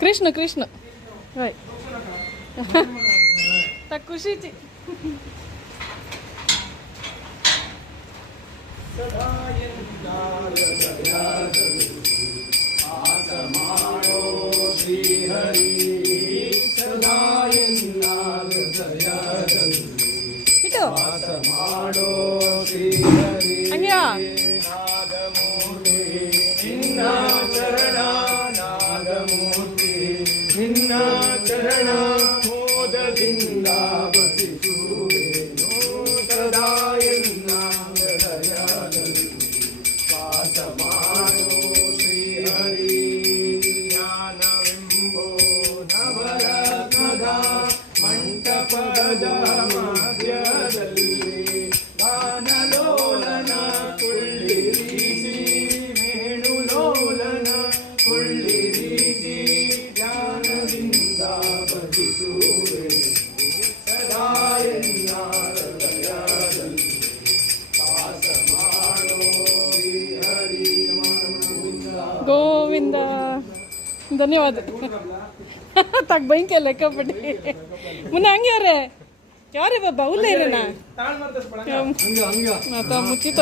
कृष्ण कृष्ण हय ता खुशीची ಹಂಗ್ಯಾ ನಿನ್ನ ಚರಣ ಮೋದದಿಂದ ಬದಿಸುವೆನು ಸದಾ ಎನ್ನ ಹೃದಯದಲ್ಲಿ ವಾಸ ಮಾಡೋ ಶ್ರೀಹರಿ ಜ್ಞಾನವೆಂಬೋ ನವರತ್ನದ ಮಂಟಪದ ಮಧ್ಯದಲ್ಲಿ ಗಾನಲೋಲನ ಕೊಳ್ಳಿರಿಸಿ ವೇಣುಲೋಲನ ಕೊಳ್ಳಿರಿಸಿ ಜ್ಞಾನದಿಂದ ಭಜಿಸುವೆ ಸದಾ ಎನ್ನ ಹೃದಯದಲ್ಲಿ ವಾಸ ಮಾಡೋ ಹರಿ ಗೋವಿಂದ ಧನ್ಯವಾದ ತಗ ಬೈಂಕೆ ಲೆಕ್ಕಪಟ್ಟಿ ಮುನ್ನ ಹಂಗೆ ಯಾರೇ ಬಾಬಾ ಉಲ್ಲ ಇರೋಣ ಮುಚ್ಚಿತ